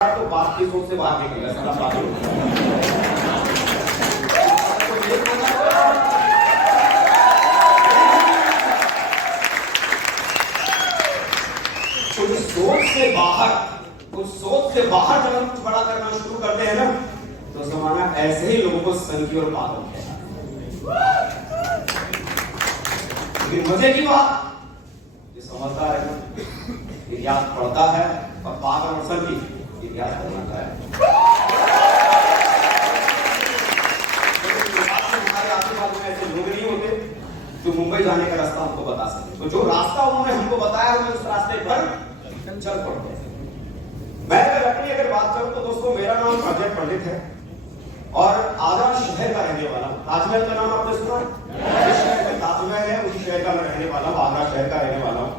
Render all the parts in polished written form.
तो बात की सोच से बाहर निकल गया सारा बात कुछ सोच से बाहर जब हम कुछ बड़ा करना शुरू करते हैं ना तो जमाना ऐसे ही लोगों को संकी और पागल कहता है। लेकिन मजे की बात ये समझदार है, इतिहास पढ़ता है और पागल और संकी इतिहास बनाता है। हमारे आजू-बाजू में ऐसे लोग नहीं होते जो मुंबई जाने का रास्ता हमको बता सके, तो जो रास्ता उन्होंने हमको बताया हमें उस रास्ते पर चल पड़ते हैं। मैं अगर बात करूं तो दोस्तों मेरा नाम अजय पंडित है और आगरा शहर का रहने वाला हूं। ताजमहल का नाम आपने सुना? ताजमहल है, उसी शहर का मैं रहने वाला हूं, आगरा शहर का रहने वाला हूं।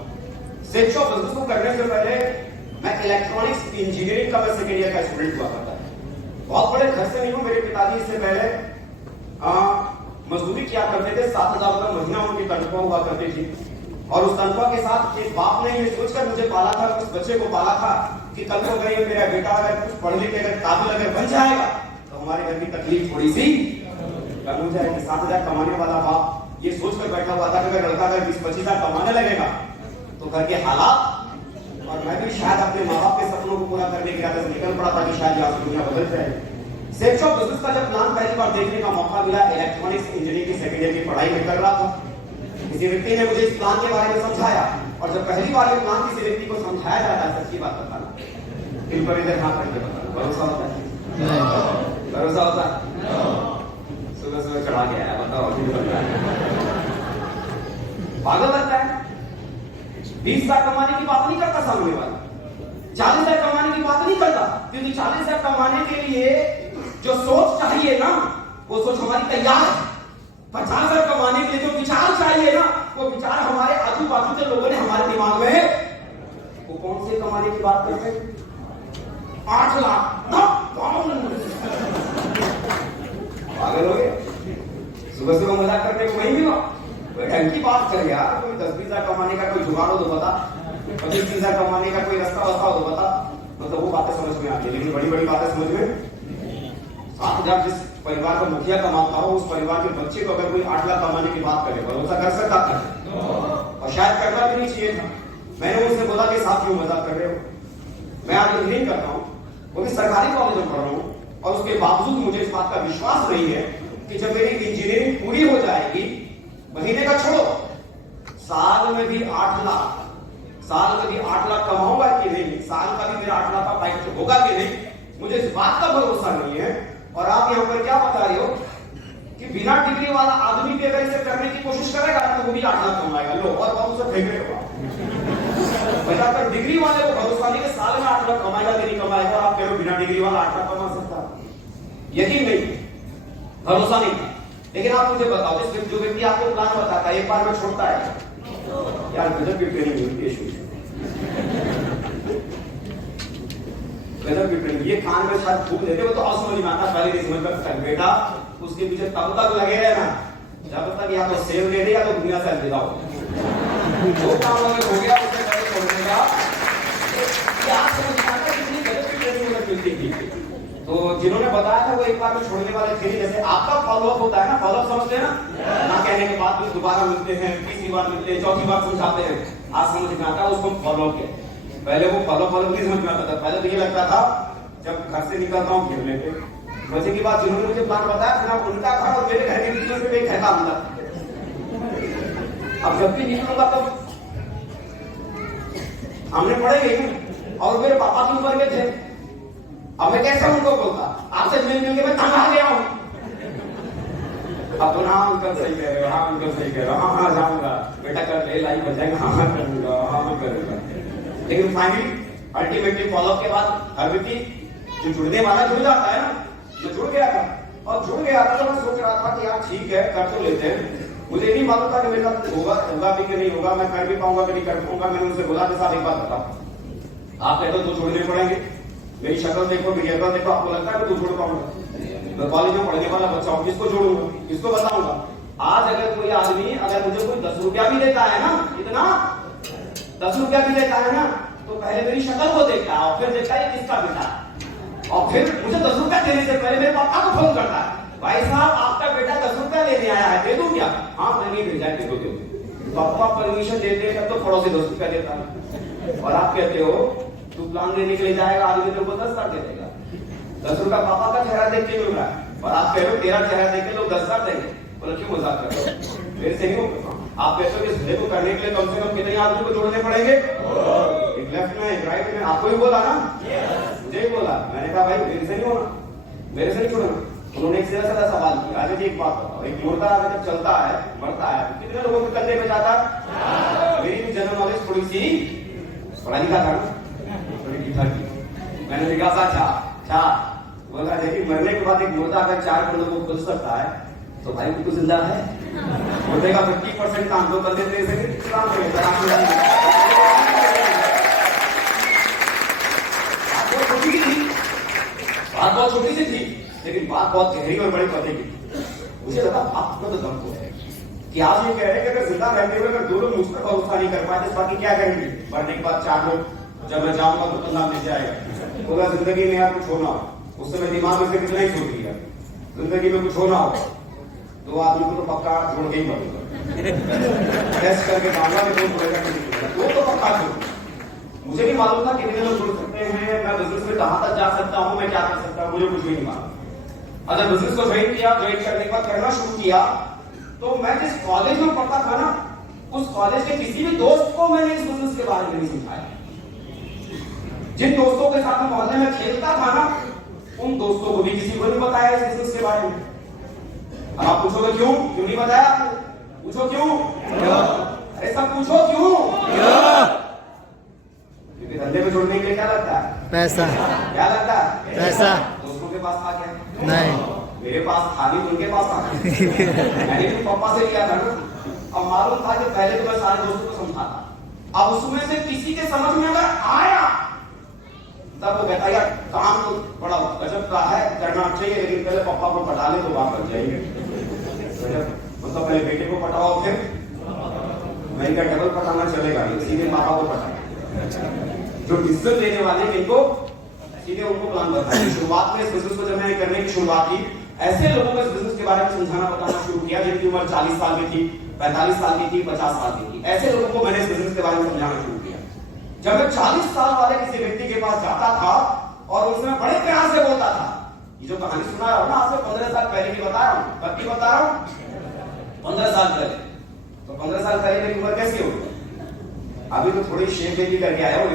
सेक्स ऑफ बिजनेस को करने से पहले मैं इलेक्ट्रॉनिक्स इंजीनियरिंग का मैं सेकेंड ईयर का स्टूडेंट हुआ करता है। बहुत बड़े घर से नहीं हूं, मेरे पिताजी इससे पहले मजदूरी किया करते थे, 7,000 रुपए महीना उनकी तनख्वाह हुआ करती थी और उस तनख्वाह के साथ एक बाप ने ये सोचकर मुझे पाला था, उस बच्चे को पाला था कि कल को अगर मेरा बेटा अगर कुछ पढ़ लिख अगर काबिल अगर बन जाएगा तो हमारे घर की तकलीफ थोड़ी सी कम हो जाएगी। 7,000 कमाने वाला बाप ये सोचकर बैठा हुआ था कि अगर लड़का अगर 20-25 हजार कमाने लगेगा तो घर के हालात, और मैं भी शायद अपने माँ बाप के सपनों को पूरा करने के इरादे से निकल पड़ा था कि शायद यहाँ से दुनिया बदल जाए। सेक्स ऑफ बिजनेस का जब प्लान पहली बार देखने का मौका मिला, इलेक्ट्रॉनिक्स इंजीनियरिंग की सेकेंड ईयर की पढ़ाई में कर रहा था, किसी व्यक्ति ने मुझे इस प्लान के बारे में समझाया और जब पहली बार ये प्लान किसी व्यक्ति को समझाया जाता है, सच्ची बात बताना, इन पर इधर हाथ रख के बताना, भरोसा होता है? भरोसा होता है? सुबह सुबह चढ़ा गया है, बताओ अभी बन रहा है, पागल लगता है। 20 हजार कमाने की बात नहीं करता सामने वाला, 40 हजार कमाने की बात नहीं करता, क्योंकि 40 हजार कमाने के लिए जो सोच चाहिए ना वो सोच हमारी तैयार है। 50 हजार कमाने के लिए जो विचार चाहिए ना वो विचार हमारे आजू बाजू के लोगों ने हमारे दिमाग में, वो कौन से कमाने की बात करते हैं? 8 लाख पागल हो गए। सुबह सुबह मजाक करने को वही मिला, कोई ढंग की बात कर यार, कोई 10-20 हजार कमाने का कोई जुगाड़ हो तो बता, 25-30 हजार कमाने का कोई रास्ता हो तो बता, मतलब वो बातें समझ में आती है। लेकिन बड़ी बड़ी बातें समझ में 7,000 जिस परिवार का मुखिया कमाता हो उस परिवार के बच्चे को अगर कोई 8 लाख कमाने की बात करे, भरोसा कर सकता था? और शायद करना भी नहीं चाहिए था। मैंने उनसे बोला कि साथ क्यों मजाक कर रहे हो, मैं आज इंजीनियरिंग करता हूँ, वो भी सरकारी कॉलेज में पढ़ रहा हूँ और उसके बावजूद मुझे इस बात का विश्वास नहीं है कि जब मेरी इंजीनियरिंग पूरी हो जाएगी, महीने का छोड़ो, साल में भी 8 लाख, साल में भी 8 लाख कमाऊंगा कि नहीं, साल का भी मेरा 8 लाख का पैकेट होगा कि नहीं, मुझे इस बात का भरोसा नहीं है। और आप यहाँ पर क्या बता रहे हो कि बिना डिग्री वाला आदमी भी अगर इसे करने की कोशिश करेगा तो वो भी 8 लाख कमाएगा। लो, और बहुत उसे फेंक रहे हो बताकर डिग्री वाले को भरोसा नहीं कि साल में 8 लाख कमाएगा कि नहीं कमाएगा, और आप कह रहे हो बिना डिग्री वाला 8 लाख कमा सकता, यकीन नहीं, भरोसा नहीं। लेकिन आप मुझे बताओ, जो व्यक्ति आपको प्लान बताता है एक बार में छोड़ता है यार, गजब की ट्रेनिंग मिलती है, गजब की ट्रेनिंग। ये कान में शायद फूक देते वो तो और समझ में आता, पहले नहीं समझ में बेटा उसके पीछे तब तक लगे रहना जब तक या तो सेव ले दे या तो दुनिया से अलविदा हो। जो काम हो गया उससे पहले छोड़ देगा। क्या समझ में आता है कितनी गजब की ट्रेनिंग मिलती थी। तो जिन्होंने बताया था वो एक बार में छोड़ने वाले थे। जैसे आपका फॉलोअप होता है ना, फॉलोअप समझते हैं ना कहने के बाद भी दोबारा मिलते हैं, तीसरी बार मिलते हैं, चौथी बार समझाते हैं, आज समझ में आता है उसको फॉलोअप है। पहले वो फॉलोअप नहीं समझ में आता था, पहले तो ये लगता था जब घर से निकलता हूँ खेलने पे। मजे की बात, जिन्होंने मुझे प्लान बताया था उनका घर और मेरे घर के बीच में एक घर था। अब जब भी निकलूंगा तो हमने पढ़े और मेरे पापा की उम्र के थे, अब मैं कैसे उनको बोलता आपसे मिल के मैं तंग आ गया हूं। अब तो हाँ अंकल सही कह रहे हो, हाँ अंकल सही कह रहे हो, हाँ जाऊंगा बेटा, कर ले लाइव बन जाएगा, हाँ करूंगा, हाँ मैं करूंगा। लेकिन फाइनली अल्टीमेटली फॉलोअप के बाद हर व्यक्ति जो जुड़ने वाला जुड़ जाता है ना, जो जुड़ गया था और जुड़ गया था तो मैं सोच रहा था कि यार ठीक है कर तो लेते हैं। मुझे नहीं मालूम था कि मेरे साथ होगा भी कि नहीं होगा, मैं कर भी पाऊंगा कि नहीं कर पाऊंगा। मैंने उनसे बोला कि साहब एक बात बताओ, आप कहते हो तो छोड़ने पड़ेंगे, मेरी शक्ल देखो, मेरी अकल देखो, आपको लगता है कि तू छोड़ पाऊंगा? मैं कॉलेज में पढ़ने वाला बच्चा हूँ, किसको छोड़ूंगा, किसको बताऊंगा? आज अगर कोई आदमी अगर मुझे कोई 10 रुपया भी देता है ना, इतना 10 रुपया भी देता है ना, तो पहले मेरी शक्ल को देखता है और फिर देखता है किसका बेटा। फिर मुझे 10 रुपया देने से पहले मेरे पापा को फोन करता है, भाई साहब आपका बेटा 10 रुपया लेने आया है, दे दूं क्या? हाँ मैंने भेजा है, दे दो। पापा परमिशन देते हैं तब तो पड़ोसी 10 रुपया देता है, और आप कहते हो तू प्लान देने के लिए जाएगा, आदमी तेरे को 10,000 दे देगा। 10 रुपया पापा का चेहरा देख के मिल रहा है, और आप कह रहे हो तेरा चेहरा देख के लोग 10,000 देंगे। बोला क्यों मजाक कर रहे हो? मेरे से नहीं होगा। आप कहते हो कि इस धंधे को करने के लिए कम से कम कितने आदमी को जोड़ने पड़ेंगे? एक लेफ्ट में, एक राइट में। आपको भी बोला ना? मुझे ही बोला। मैंने कहा भाई मेरे से नहीं होना, मेरे से नहीं छोड़ना। उन्होंने एक सीधा साधा सवाल किया, अरे जी एक बात बताओ, एक मुर्दा अगर जब चलता है मरता है कितने लोगों के कंधे पे जाता है? मेरी भी जनरल नॉलेज थोड़ी सी पढ़ा लिखा था ना, थोड़ी ठीक ठाक। मैंने लिखा था अच्छा बोला देखिए मरने के बाद एक मुर्दा अगर 4 लोगों को खुल सकता है तो भाई भी तो जिंदा है। मुर्दे का 50% काम तो कर देते हैं, काम बात बहुत छोटी सी थी, लेकिन बात बहुत गहरी और बड़ी पते की। मुझे लगा आपको तो दम तो है कि आप ये कह रहे हैं कि अगर जिंदा रहते हुए अगर 2 लोग मुझ पर भरोसा नहीं कर पाए तो बाकी क्या करेंगे? मरने के बाद 4 लोग जब मैं जाऊंगा तो कंधा मिल जाएगा। बोला जिंदगी में यार कुछ होना हो, उस समय दिमाग में से कितना ही सोच लिया, जिंदगी में कुछ होना हो 2 आदमी को तो पक्का छोड़ के ही मरूंगा। टेस्ट करके मांगा कि 2 तो पक्का छोड़। मुझे भी मालूम था कितने लोग जुड़ सकते हैं, मैं बिजनेस में कहां तक जा सकता हूं, मैं क्या कर सकता हूं, मुझे कुछ भी नहीं मालूम। अगर बिजनेस को ज्वाइन किया, ज्वाइन करने के बाद करना शुरू किया, तो मैं जिस कॉलेज में पढ़ता था ना, उस कॉलेज के किसी भी दोस्त को मैंने इस बिजनेस के बारे में नहीं समझाया। जिन दोस्तों के साथ मैं मोहल्ले में खेलता था ना, उन दोस्तों को भी किसी को नहीं बताया इस बिजनेस के बारे में। अब आप पूछोगे क्यों नहीं बताया आपको? पूछो क्यों? अरे सब पूछो क्यों? क्योंकि धंधे में जोड़ने के लिए क्या लगता है? पैसा। क्या लगता है? पैसा। दोस्तों के पास था क्या? नहीं। मेरे पास था नहीं, उनके पास था। मैंने भी पापा से लिया था ना। अब मालूम था कि पहले तो मैं सारे दोस्तों को समझाता, अब उसमें से किसी के समझ में अगर आया तब वो कहता यार काम तो बड़ा गजब का है, करना चाहिए, लेकिन पहले पापा को पटा ले तो बात बन जाएगी। मतलब पहले बेटे को पटाओ, फिर मैं क्या डबल पटाना चलेगा नहीं, सीधे पापा को पटाएंगे। जो डिसीजन लेने वाले हैं इनको सीधे उनको प्लान बताएंगे। शुरुआत में इस बिजनेस को जब मैंने करने की शुरुआत की, ऐसे लोगों को इस बिजनेस के बारे में समझाना बताना शुरू किया जिनकी उम्र 40 साल की थी, 45 साल की थी, 50 साल की थी। ऐसे लोगों को मैंने इस बिजनेस के बारे में समझाना शुरू किया। जब मैं 40 साल वाले किसी व्यक्ति के पास जाता था और उसमें बड़े प्यार से बोलता था, ये जो कहानी सुना रहा हूं ना, आज से 15 साल पहले की बता रहा हूं, कब की बता रहा हूं? 15 साल पहले। तो 15 साल पहले मेरी उम्र कैसी होगी? अभी तो थोड़ी शेप बेबी करके आया हूं।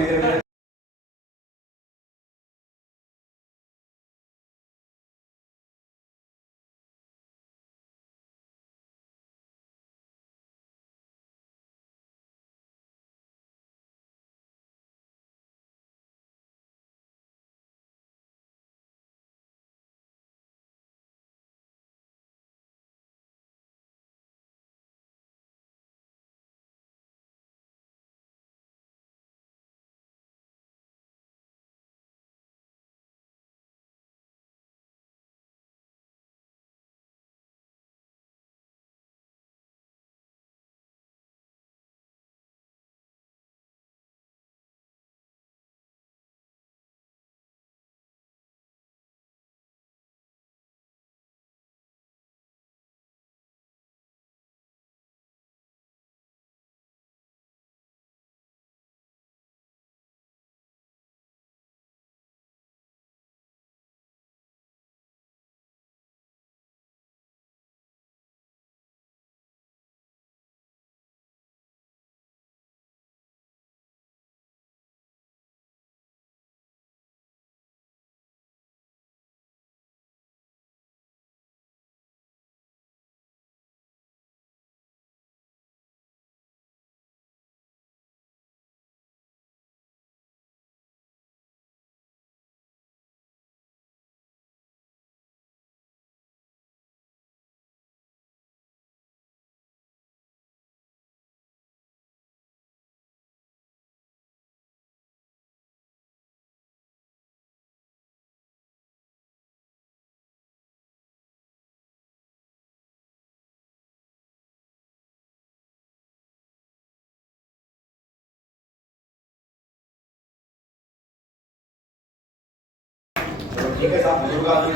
ठीक है साहब, बुजुर्ग आदमी।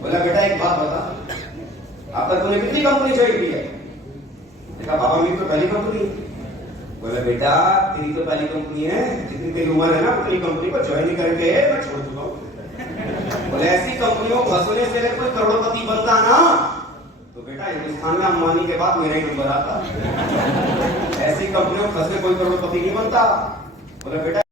बोला बेटा एक बात बता, अब तक तूने कितनी कंपनी ज्वाइन की है? देखा बाबा मेरी तो पहली कंपनी। बोला बेटा तेरी तो पहली कंपनी है, जितनी तेरी उम्र है ना उतनी कंपनी को ज्वाइन करके मैं छोड़ चुका हूँ। बोले ऐसी कंपनियों को हंसने से अगर कोई करोड़पति बनता ना तो बेटा हिंदुस्तान में अंबानी के बाद मेरा ही नंबर आता। ऐसी कंपनियों को फंसे कोई करोड़पति नहीं बनता। बोले बेटा